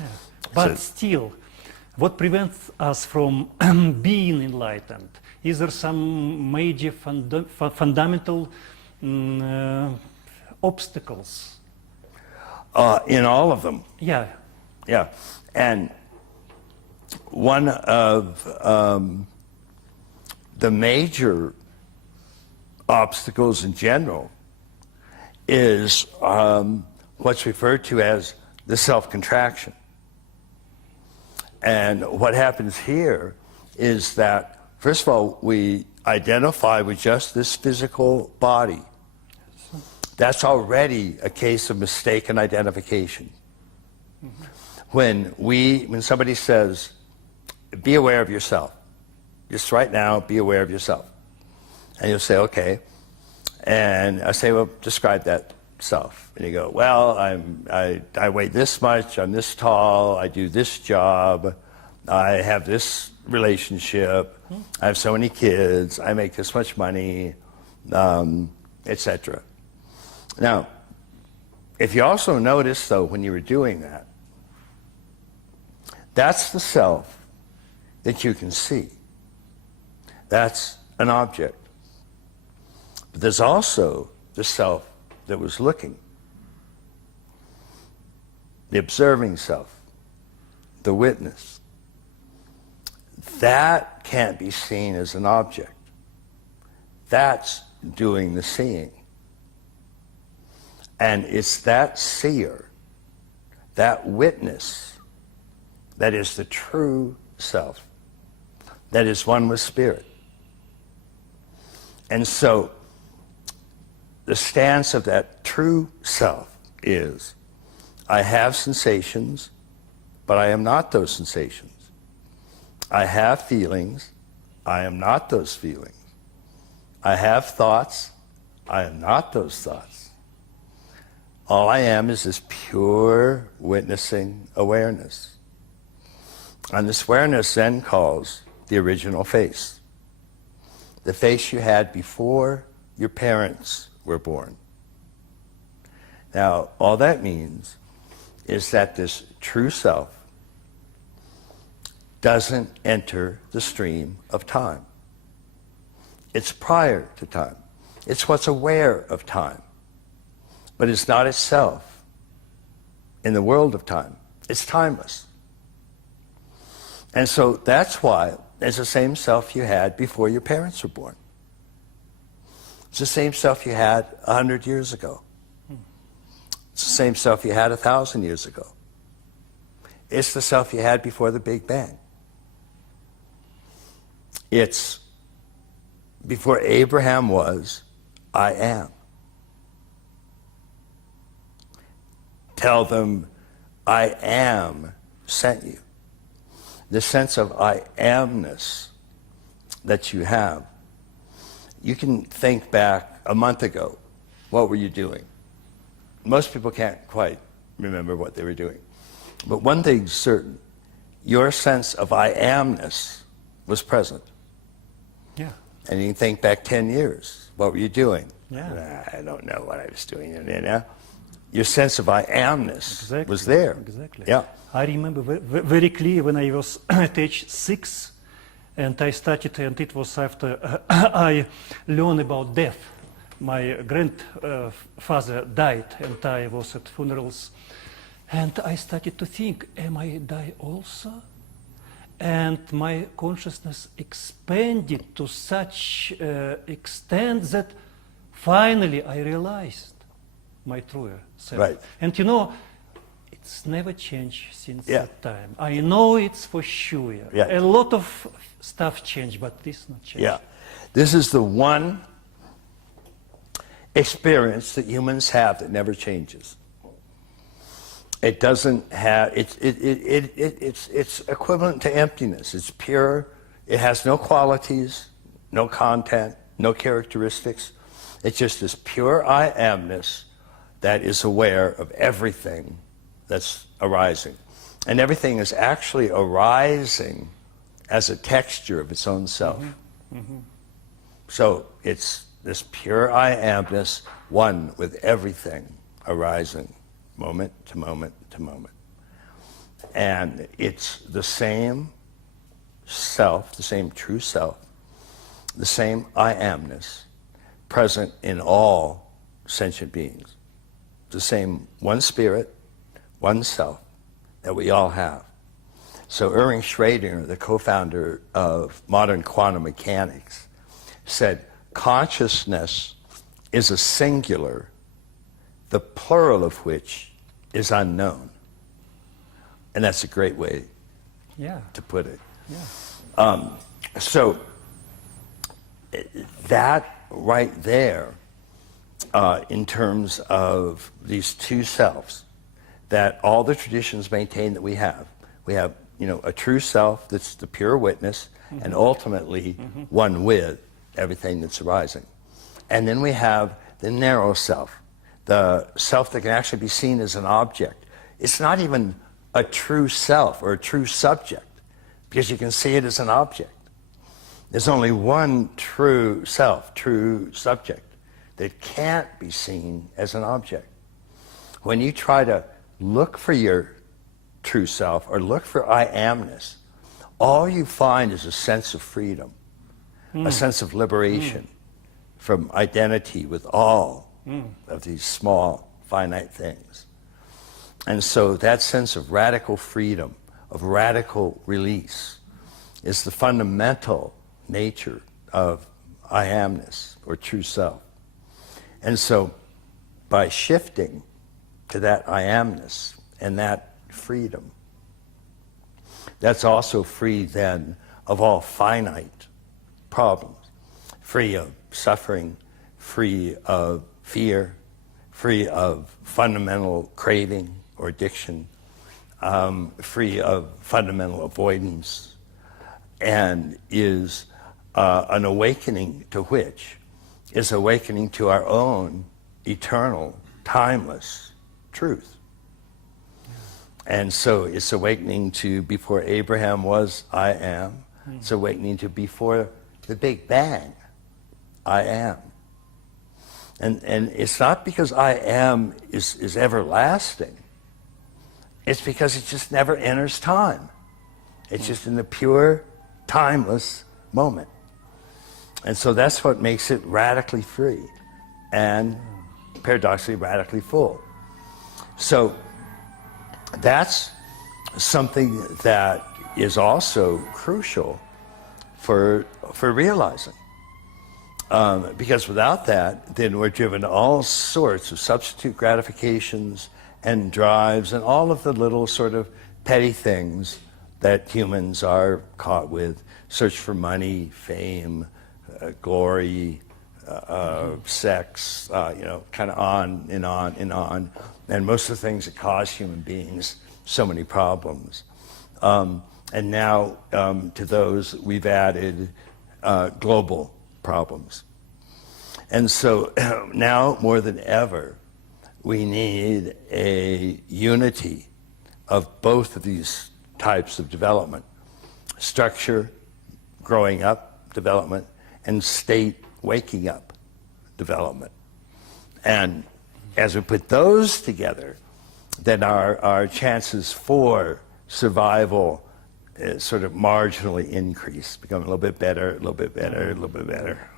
Yeah. But So- still, what prevents us from being enlightened? Is there some major fundamental obstacles? In all of them. Yeah. Yeah, and one of the major obstacles in general is what's referred to as the self-contraction. And what happens here is that, first of all, we identify with just this physical body. That's already a case of mistaken identification. When somebody says, be aware of yourself, just right now, be aware of yourself. And you'll say, okay. And I say, well, describe that self. And you go, well, I weigh this much, I'm this tall, I do this job, I have this relationship, I have so many kids, I make this much money, etc. Now, if you also notice, though, when you were doing that, that's the self that you can see. That's an object. But there's also the self that was looking, the observing self, the witness. That can't be seen as an object. That's doing the seeing. And it's that seer, that witness, that is the true self, that is one with spirit. And so the stance of that true self is, I have sensations, but I am not those sensations. I have feelings, I am not those feelings. I have thoughts, I am not those thoughts. All I am is this pure witnessing awareness. And this awareness then calls the original face. The face you had before your parents were born. Now, all that means is that this true self doesn't enter the stream of time. It's prior to time. It's what's aware of time. But it's not itself in the world of time. It's timeless. And so that's why it's the same self you had before your parents were born. It's the same self you had 100 years ago. It's the same self you had 1,000 years ago. It's the self you had before the Big Bang. It's before Abraham was, I am. Tell them, I am sent you. The sense of I amness that you have. You can think back a month ago. What were you doing? Most people can't quite remember what they were doing. But one thing's certain. Your sense of I amness was present. Yeah. And you can think back 10 years. What were you doing? Yeah. I don't know what I was doing. Your sense of I amness Exactly. was there. Exactly. Yeah. I remember very clear when I was at age 6, and I started, and it was after I learned about death. My grandfather died, and I was at funerals, and I started to think, am I die also? And my consciousness expanded to such extent that finally I realized my true self. Right. And you know, it's never changed since Yeah. that time. I know it's for sure. Yeah. A lot of stuff changed, but this not changed. Yeah. This is the one experience that humans have that never changes. It doesn't have, it's equivalent to emptiness. It's pure. It has no qualities, no content, no characteristics. It's just this pure I amness that is aware of everything that's arising. And everything is actually arising as a texture of its own self. Mm-hmm. Mm-hmm. So it's this pure I amness, one with everything arising, moment to moment to moment. And it's the same self, the same true self, the same I amness present in all sentient beings. The same one spirit, one self that we all have. So Erwin Schrödinger, the co-founder of modern quantum mechanics, said consciousness is a singular, the plural of which is unknown. And that's a great way to put it. Yeah. So that right there, in terms of these two selves, that all the traditions maintain that we have, a true self that's the pure witness, and ultimately one with everything that's arising. And then we have the narrow self, the self that can actually be seen as an object. It's not even a true self or a true subject, because you can see it as an object. There's only one true self, true subject, that can't be seen as an object. When you try to look for your true self or look for I amness, all you find is a sense of freedom, a sense of liberation from identity with all of these small, finite things. And so that sense of radical freedom, of radical release, is the fundamental nature of I amness, or true self. And so by shifting to that I amness and that freedom, that's also free then of all finite problems, free of suffering, free of fear, free of fundamental craving or addiction, free of fundamental avoidance, and is an awakening to which is awakening to our own eternal, timeless truth. And so it's awakening to before Abraham was, I am. It's awakening to before the Big Bang, I am. And it's not because I am is everlasting. It's because it just never enters time. It's just in the pure, timeless moment. And so that's what makes it radically free and paradoxically radically full. So that's something that is also crucial for realizing. Because without that, then we're driven to all sorts of substitute gratifications and drives and all of the little sort of petty things that humans are caught with. Search for money, fame, glory, sex, kind of on and on and on. And most of the things that cause human beings so many problems. And now to those we've added global problems. And so now more than ever, we need a unity of both of these types of development. Structure, growing up development, and state waking up development. And as we put those together, then our chances for survival sort of marginally increase, become a little bit better, a little bit better, a little bit better.